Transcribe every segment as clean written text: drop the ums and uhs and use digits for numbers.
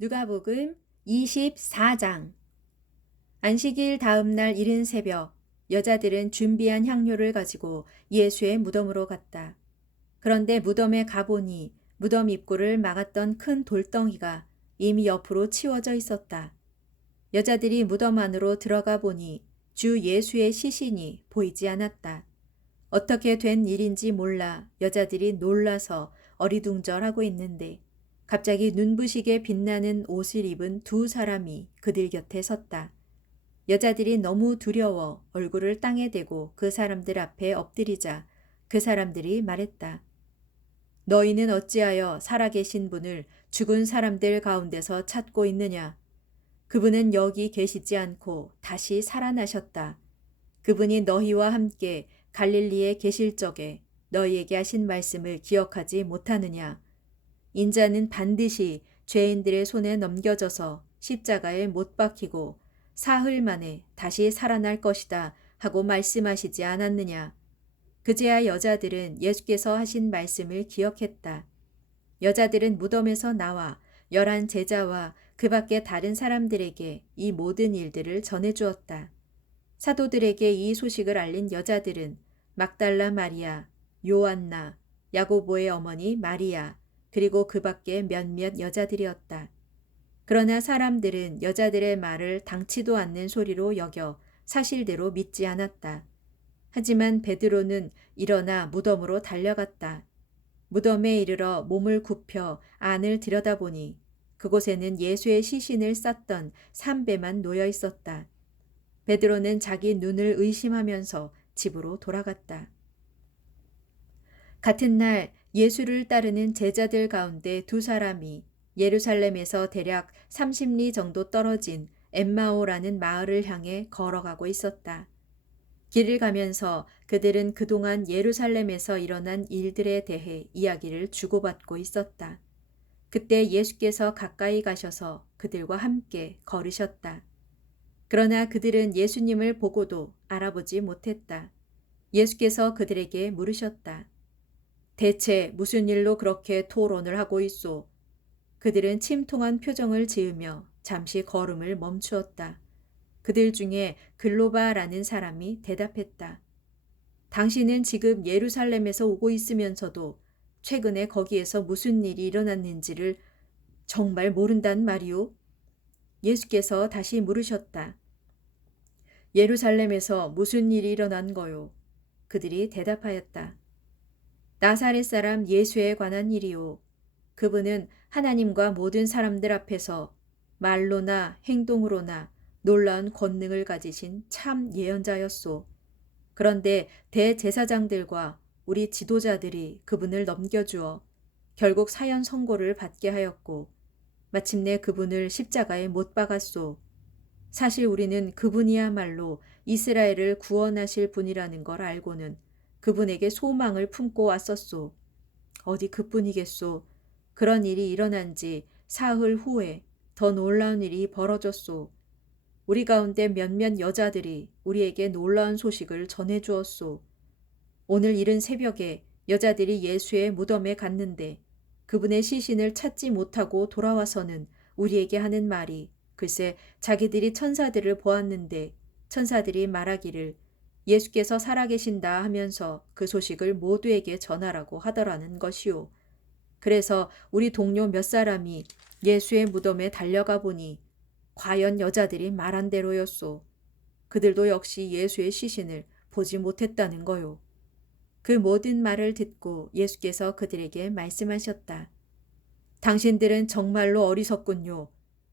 누가복음 24장. 안식일 다음 날 이른 새벽, 여자들은 준비한 향료를 가지고 예수의 무덤으로 갔다. 그런데 무덤에 가보니 무덤 입구를 막았던 큰 돌덩이가 이미 옆으로 치워져 있었다. 여자들이 무덤 안으로 들어가 보니 주 예수의 시신이 보이지 않았다. 어떻게 된 일인지 몰라 여자들이 놀라서 어리둥절하고 있는데 갑자기 눈부시게 빛나는 옷을 입은 두 사람이 그들 곁에 섰다. 여자들이 너무 두려워 얼굴을 땅에 대고 그 사람들 앞에 엎드리자 그 사람들이 말했다. 너희는 어찌하여 살아계신 분을 죽은 사람들 가운데서 찾고 있느냐? 그분은 여기 계시지 않고 다시 살아나셨다. 그분이 너희와 함께 갈릴리에 계실 적에 너희에게 하신 말씀을 기억하지 못하느냐? 인자는 반드시 죄인들의 손에 넘겨져서 십자가에 못 박히고 사흘 만에 다시 살아날 것이다 하고 말씀하시지 않았느냐? 그제야 여자들은 예수께서 하신 말씀을 기억했다. 여자들은 무덤에서 나와 11 제자와 그 밖에 다른 사람들에게 이 모든 일들을 전해주었다. 사도들에게 이 소식을 알린 여자들은 막달라 마리아, 요한나, 야고보의 어머니 마리아, 그리고 그 밖에 몇몇 여자들이었다. 그러나 사람들은 여자들의 말을 당치도 않는 소리로 여겨 사실대로 믿지 않았다. 하지만 베드로는 일어나 무덤으로 달려갔다. 무덤에 이르러 몸을 굽혀 안을 들여다보니 그곳에는 예수의 시신을 쌌던 삼배만 놓여 있었다. 베드로는 자기 눈을 의심하면서 집으로 돌아갔다. 같은 날 예수를 따르는 제자들 가운데 두 사람이 예루살렘에서 대략 30리 정도 떨어진 엠마오라는 마을을 향해 걸어가고 있었다. 길을 가면서 그들은 그동안 예루살렘에서 일어난 일들에 대해 이야기를 주고받고 있었다. 그때 예수께서 가까이 가셔서 그들과 함께 걸으셨다. 그러나 그들은 예수님을 보고도 알아보지 못했다. 예수께서 그들에게 물으셨다. 대체 무슨 일로 그렇게 토론을 하고 있소? 그들은 침통한 표정을 지으며 잠시 걸음을 멈추었다. 그들 중에 글로바라는 사람이 대답했다. 당신은 지금 예루살렘에서 오고 있으면서도 최근에 거기에서 무슨 일이 일어났는지를 정말 모른단 말이오? 예수께서 다시 물으셨다. 예루살렘에서 무슨 일이 일어난 거요? 그들이 대답하였다. 나사렛 사람 예수에 관한 일이요. 그분은 하나님과 모든 사람들 앞에서 말로나 행동으로나 놀라운 권능을 가지신 참 예언자였소. 그런데 대제사장들과 우리 지도자들이 그분을 넘겨주어 결국 사형 선고를 받게 하였고 마침내 그분을 십자가에 못 박았소. 사실 우리는 그분이야말로 이스라엘을 구원하실 분이라는 걸 알고는 그분에게 소망을 품고 왔었소. 어디 그뿐이겠소. 그런 일이 일어난 지 사흘 후에 더 놀라운 일이 벌어졌소. 우리 가운데 몇몇 여자들이 우리에게 놀라운 소식을 전해주었소. 오늘 이른 새벽에 여자들이 예수의 무덤에 갔는데 그분의 시신을 찾지 못하고 돌아와서는 우리에게 하는 말이 글쎄 자기들이 천사들을 보았는데 천사들이 말하기를 예수께서 살아계신다 하면서 그 소식을 모두에게 전하라고 하더라는 것이요. 그래서 우리 동료 몇 사람이 예수의 무덤에 달려가 보니 과연 여자들이 말한 대로였소. 그들도 역시 예수의 시신을 보지 못했다는 거요. 그 모든 말을 듣고 예수께서 그들에게 말씀하셨다. 당신들은 정말로 어리석군요.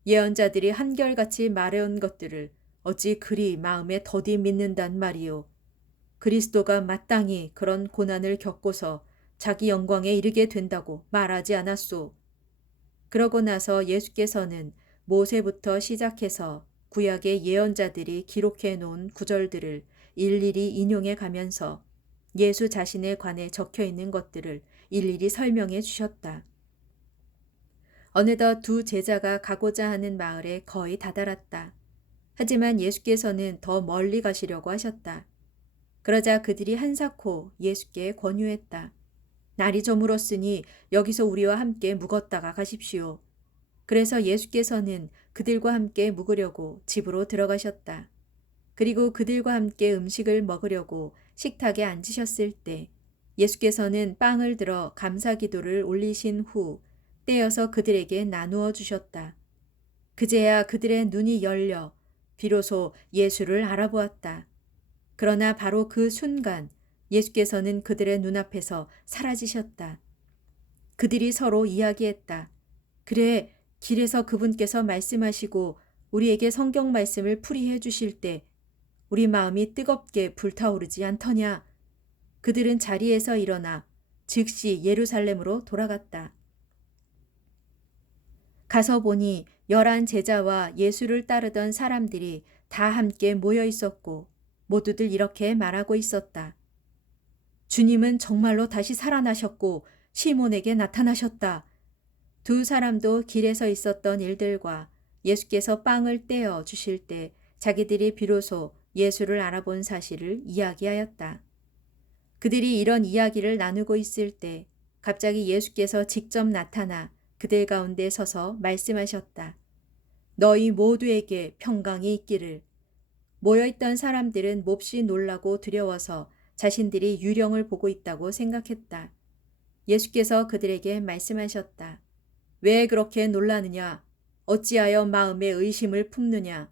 예언자들이 한결같이 말해온 것들을 어찌 그리 마음에 더디 믿는단 말이요. 그리스도가 마땅히 그런 고난을 겪고서 자기 영광에 이르게 된다고 말하지 않았소. 그러고 나서 예수께서는 모세부터 시작해서 구약의 예언자들이 기록해 놓은 구절들을 일일이 인용해 가면서 예수 자신에 관해 적혀 있는 것들을 일일이 설명해 주셨다. 어느덧 두 제자가 가고자 하는 마을에 거의 다다랐다. 하지만 예수께서는 더 멀리 가시려고 하셨다. 그러자 그들이 한사코 예수께 권유했다. 날이 저물었으니 여기서 우리와 함께 묵었다가 가십시오. 그래서 예수께서는 그들과 함께 묵으려고 집으로 들어가셨다. 그리고 그들과 함께 음식을 먹으려고 식탁에 앉으셨을 때 예수께서는 빵을 들어 감사 기도를 올리신 후 떼어서 그들에게 나누어 주셨다. 그제야 그들의 눈이 열려 비로소 예수를 알아보았다. 그러나 바로 그 순간 예수께서는 그들의 눈앞에서 사라지셨다. 그들이 서로 이야기했다. 그래, 길에서 그분께서 말씀하시고 우리에게 성경 말씀을 풀이해 주실 때 우리 마음이 뜨겁게 불타오르지 않더냐. 그들은 자리에서 일어나 즉시 예루살렘으로 돌아갔다. 가서 보니 11 제자와 예수를 따르던 사람들이 다 함께 모여 있었고 모두들 이렇게 말하고 있었다. 주님은 정말로 다시 살아나셨고 시몬에게 나타나셨다. 두 사람도 길에서 있었던 일들과 예수께서 빵을 떼어 주실 때 자기들이 비로소 예수를 알아본 사실을 이야기하였다. 그들이 이런 이야기를 나누고 있을 때 갑자기 예수께서 직접 나타나 그들 가운데 서서 말씀하셨다. 너희 모두에게 평강이 있기를. 모여있던 사람들은 몹시 놀라고 두려워서 자신들이 유령을 보고 있다고 생각했다. 예수께서 그들에게 말씀하셨다. 왜 그렇게 놀라느냐? 어찌하여 마음에 의심을 품느냐?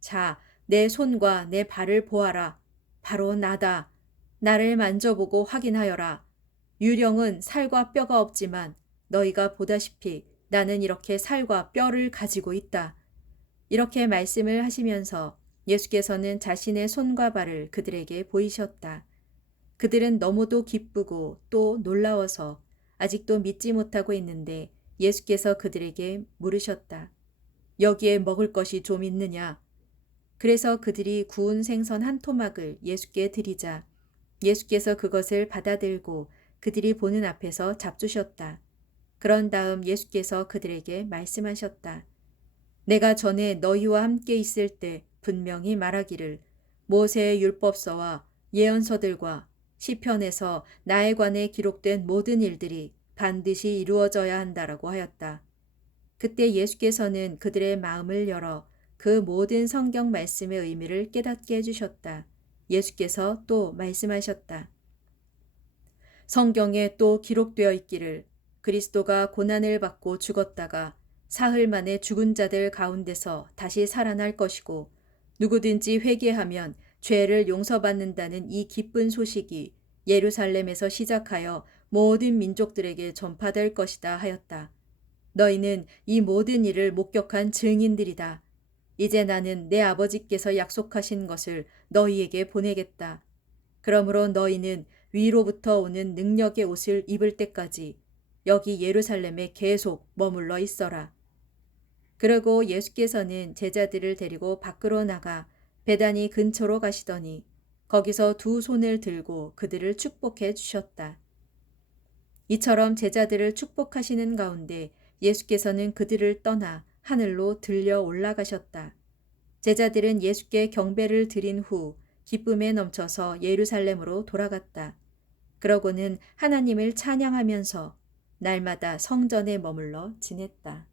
자, 내 손과 내 발을 보아라. 바로 나다. 나를 만져보고 확인하여라. 유령은 살과 뼈가 없지만 너희가 보다시피 나는 이렇게 살과 뼈를 가지고 있다. 이렇게 말씀을 하시면서 예수께서는 자신의 손과 발을 그들에게 보이셨다. 그들은 너무도 기쁘고 또 놀라워서 아직도 믿지 못하고 있는데 예수께서 그들에게 물으셨다. 여기에 먹을 것이 좀 있느냐? 그래서 그들이 구운 생선 한 토막을 예수께 드리자 예수께서 그것을 받아들고 그들이 보는 앞에서 잡수셨다. 그런 다음 예수께서 그들에게 말씀하셨다. 내가 전에 너희와 함께 있을 때 분명히 말하기를 모세의 율법서와 예언서들과 시편에서 나에 관해 기록된 모든 일들이 반드시 이루어져야 한다라고 하였다. 그때 예수께서는 그들의 마음을 열어 그 모든 성경 말씀의 의미를 깨닫게 해주셨다. 예수께서 또 말씀하셨다. 성경에 또 기록되어 있기를 그리스도가 고난을 받고 죽었다가 사흘 만에 죽은 자들 가운데서 다시 살아날 것이고 누구든지 회개하면 죄를 용서받는다는 이 기쁜 소식이 예루살렘에서 시작하여 모든 민족들에게 전파될 것이다 하였다. 너희는 이 모든 일을 목격한 증인들이다. 이제 나는 내 아버지께서 약속하신 것을 너희에게 보내겠다. 그러므로 너희는 위로부터 오는 능력의 옷을 입을 때까지 여기 예루살렘에 계속 머물러 있어라. 그러고 예수께서는 제자들을 데리고 밖으로 나가 베다니 근처로 가시더니 거기서 두 손을 들고 그들을 축복해 주셨다. 이처럼 제자들을 축복하시는 가운데 예수께서는 그들을 떠나 하늘로 들려 올라가셨다. 제자들은 예수께 경배를 드린 후 기쁨에 넘쳐서 예루살렘으로 돌아갔다. 그러고는 하나님을 찬양하면서 날마다 성전에 머물러 지냈다.